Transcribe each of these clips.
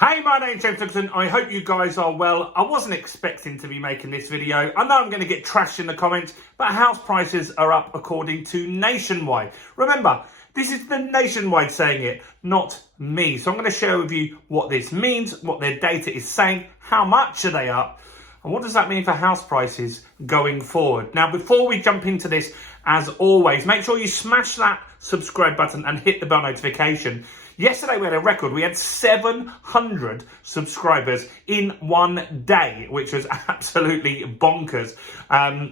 Hey, my name's James Dixon. I hope you guys are well. I wasn't expecting to be making this video. I know I'm going to get trashed in the comments, but house prices are up according to Nationwide. Remember, this is the Nationwide saying it, not me. So I'm going to share with you what this means, what their data is saying, how much are they up, and what does that mean for house prices going forward. Now, before we jump into this, as always, make sure you smash that subscribe button and hit the bell notification. Yesterday we had a record. We had 700 subscribers in one day, which was absolutely bonkers.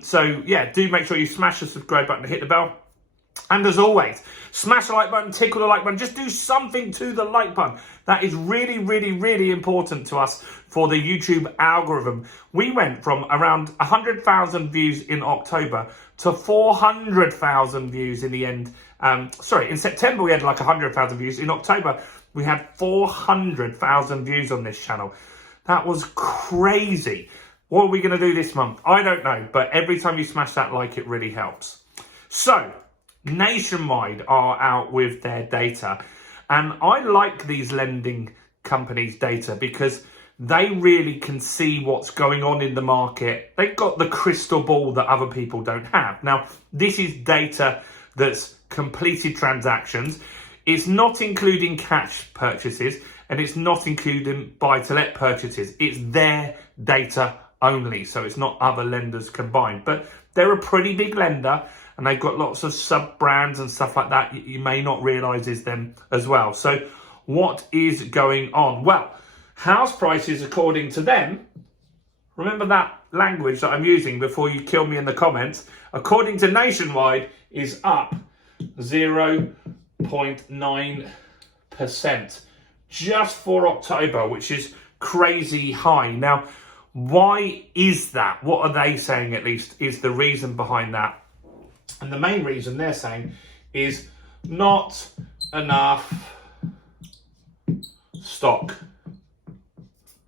So yeah, do make sure you smash the subscribe button and hit the bell. And as always, smash the like button, tickle the like button, just do something to the like button. That is really, really, really important to us for the YouTube algorithm. We went from around 100,000 views in October to 400,000 views in the end. In September we had like 100,000 views. In October we had 400,000 views on this channel. That was crazy. What are we going to do this month? I don't know, but every time you smash that like, it really helps. So, Nationwide are out with their data, and I like these lending companies' data because they really can see what's going on in the market. They've got the crystal ball that other people don't have. Now, this is data that's completed transactions. It's not including cash purchases, and it's not including buy-to-let purchases. It's their data only, so it's not other lenders combined. But they're a pretty big lender, and they've got lots of sub-brands and stuff like that you may not realise is them as well. So what is going on? Well, house prices, according to them, remember that language that I'm using before you kill me in the comments, according to Nationwide, is up 0.9% just for October, which is crazy high. Now, why is that? What are they saying, at least, is the reason behind that? And the main reason they're saying is not enough stock.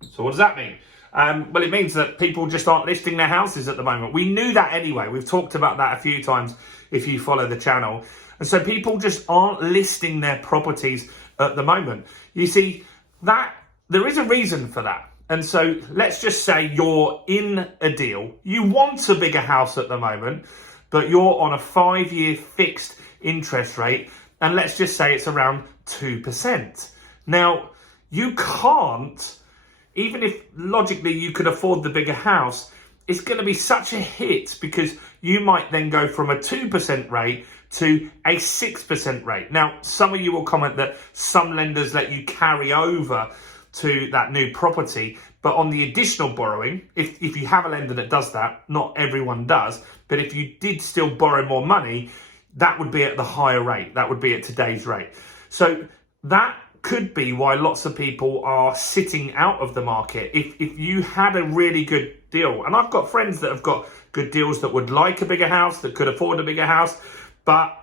So what does that mean? Well, it means that people just aren't listing their houses at the moment. We knew that anyway. We've talked about that a few times if you follow the channel. And so people just aren't listing their properties at the moment. You see, that there is a reason for that. And so let's just say you're in a deal. You want a bigger house at the moment, but you're on a 5-year fixed interest rate. And let's just say it's around 2%. Now, you can't, even if logically you could afford the bigger house, it's going to be such a hit because you might then go from a 2% rate to a 6% rate. Now, some of you will comment that some lenders let you carry over to that new property, but on the additional borrowing, if you have a lender that does that, not everyone does, but if you did still borrow more money, that would be at the higher rate. That would be at today's rate. So that could be why lots of people are sitting out of the market. If you had a really good deal, and I've got friends that have got good deals that would like a bigger house, that could afford a bigger house, but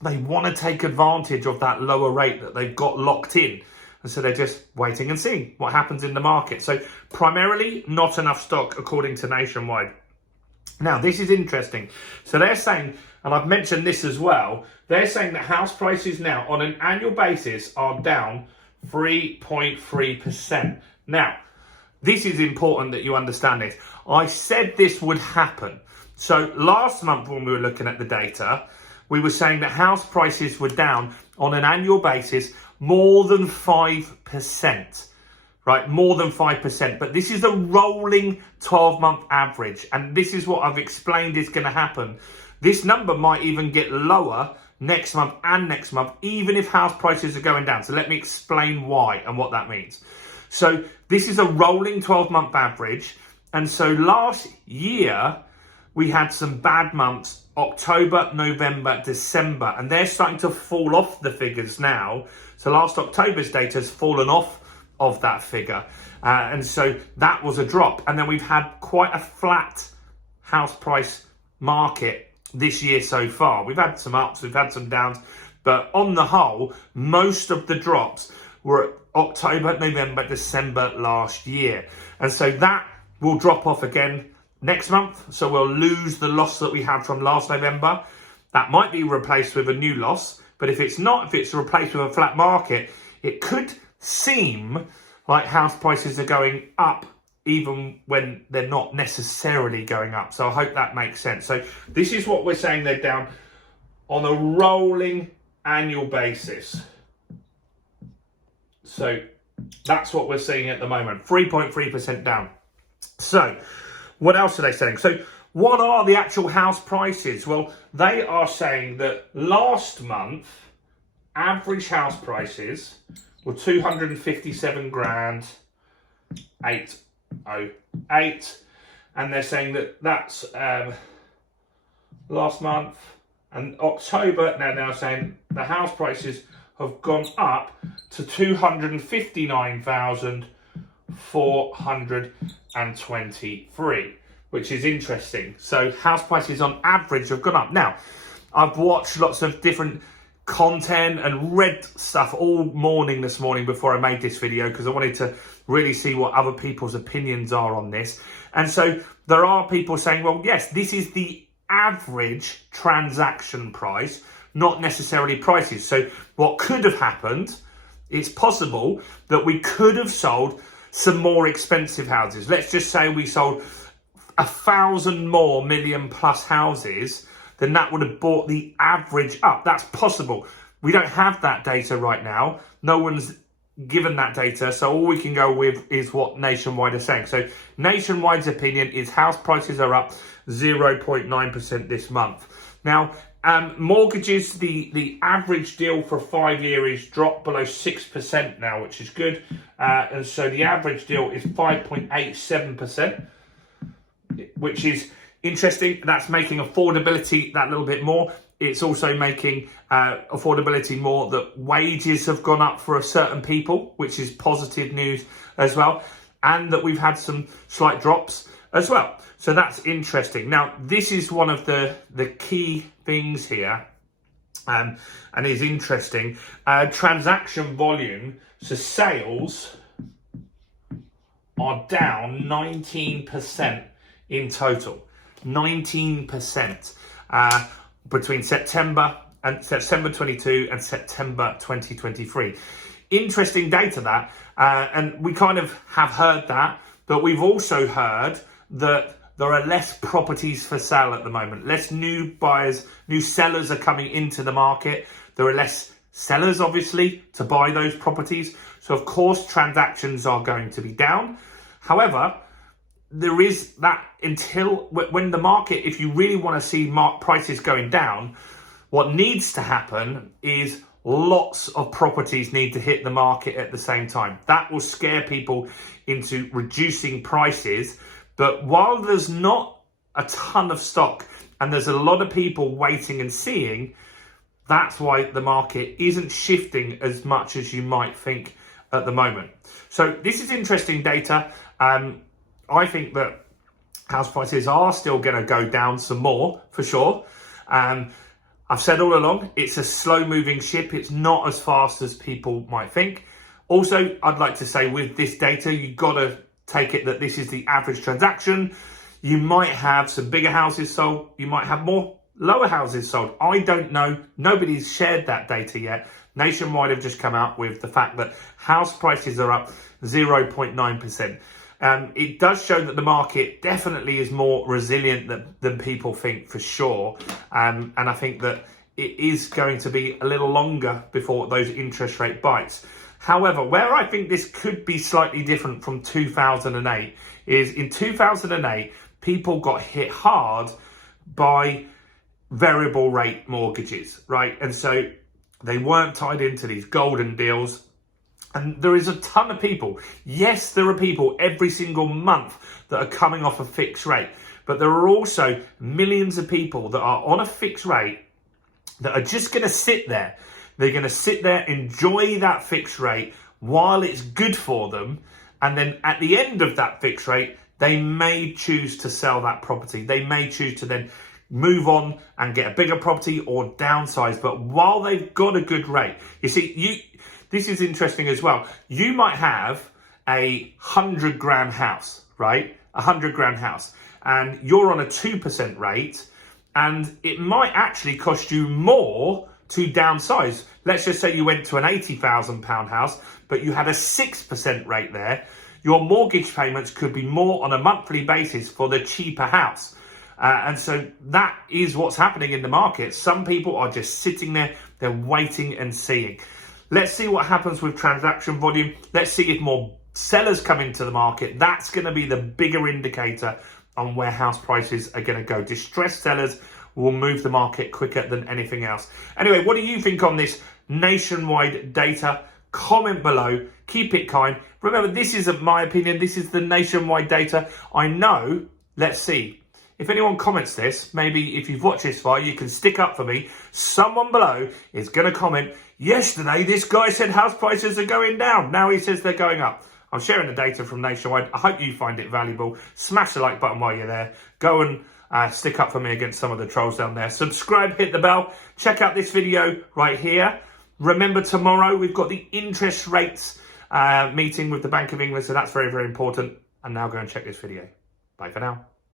they want to take advantage of that lower rate that they've got locked in. And so they're just waiting and seeing what happens in the market. So primarily not enough stock according to Nationwide. Now, this is interesting. So they're saying, and I've mentioned this as well, they're saying that house prices now on an annual basis are down 3.3%. Now, this is important that you understand this. I said this would happen. So last month when we were looking at the data, we were saying that house prices were down on an annual basis more than 5%. Right, more than 5%, but this is a rolling 12-month average, and this is what I've explained is going to happen. This number might even get lower next month and next month, even if house prices are going down. So let me explain why and what that means. So this is a rolling 12-month average, and so last year we had some bad months, October, November, December, and they're starting to fall off the figures now. So last October's data has fallen off of that figure, and so that was a drop. And then we've had quite a flat house price market this year so far. We've had some ups, we've had some downs, but on the whole, most of the drops were October, November, December last year. And so that will drop off again next month. So we'll lose the loss that we had from last November. That might be replaced with a new loss, but if it's not, if it's replaced with a flat market, it could seem like house prices are going up even when they're not necessarily going up. So I hope that makes sense. So this is what we're saying, they're down on a rolling annual basis. So that's what we're seeing at the moment, 3.3% down. So what else are they saying? So what are the actual house prices? Well, they are saying that last month, average house prices were 257 grand 808, and they're saying that that's last month, and October now saying the house prices have gone up to 259,423, which is interesting. So house prices on average have gone up. Now, I've watched lots of different content and read stuff all morning this morning before I made this video, because I wanted to really see what other people's opinions are on this. And so there are people saying, well, yes, this is the average transaction price, not necessarily prices. So what could have happened, it's possible that we could have sold some more expensive houses. Let's just say we sold 1,000 more million plus houses, then that would have brought the average up. That's possible. We don't have that data right now. No one's given that data, so all we can go with is what Nationwide are saying. So Nationwide's opinion is house prices are up 0.9% this month. Now, mortgages, the average deal for a 5-year is dropped below 6% now, which is good. And so the average deal is 5.87%, which is interesting. That's making affordability that little bit more. It's also making affordability more that wages have gone up for a certain people, which is positive news as well. And that we've had some slight drops as well. So that's interesting. Now, this is one of the key things here, and is interesting. Transaction volume, so sales are down 19% in total. 19% between September 22 and September 2023. Interesting data that, and we kind of have heard that, but we've also heard that there are less properties for sale at the moment. Less new buyers, new sellers are coming into the market. There are less sellers, obviously, to buy those properties. So, of course, transactions are going to be down. However, there is that until when the market, if you really want to see prices going down, what needs to happen is lots of properties need to hit the market at the same time. That will scare people into reducing prices. But while there's not a ton of stock and there's a lot of people waiting and seeing, that's why the market isn't shifting as much as you might think at the moment. So this is interesting data. I think that house prices are still going to go down some more, for sure. I've said all along, it's a slow-moving ship. It's not as fast as people might think. Also, I'd like to say with this data, you've got to take it that this is the average transaction. You might have some bigger houses sold. You might have more lower houses sold. I don't know. Nobody's shared that data yet. Nationwide have just come out with the fact that house prices are up 0.9%. It does show that the market definitely is more resilient than people think, for sure. And I think that it is going to be a little longer before those interest rate bites. However, where I think this could be slightly different from 2008 is in 2008, people got hit hard by variable rate mortgages, right? And so they weren't tied into these golden deals. And there is a ton of people. Yes, there are people every single month that are coming off a fixed rate. But there are also millions of people that are on a fixed rate that are just going to sit there. They're going to sit there, enjoy that fixed rate while it's good for them. And then at the end of that fixed rate, they may choose to sell that property. They may choose to then move on and get a bigger property or downsize. But while they've got a good rate, you see, this is interesting as well. You might have a 100 grand house, right? A 100 grand house. And you're on a 2% rate. And it might actually cost you more to downsize. Let's just say you went to an £80,000 house, but you had a 6% rate there. Your mortgage payments could be more on a monthly basis for the cheaper house. And so that is what's happening in the market. Some people are just sitting there, they're waiting and seeing. Let's see what happens with transaction volume. Let's see if more sellers come into the market. That's going to be the bigger indicator on where house prices are going to go. Distressed sellers will move the market quicker than anything else. Anyway, what do you think on this nationwide data? Comment below. Keep it kind. Remember, this isn't my opinion. This is the nationwide data. I know. Let's see. If anyone comments this, maybe if you've watched this far, you can stick up for me. Someone below is going to comment, yesterday this guy said house prices are going down. Now he says they're going up. I'm sharing the data from Nationwide. I hope you find it valuable. Smash the like button while you're there. Go and stick up for me against some of the trolls down there. Subscribe, hit the bell. Check out this video right here. Remember, tomorrow we've got the interest rates meeting with the Bank of England. So that's very, very important. And now go and check this video. Bye for now.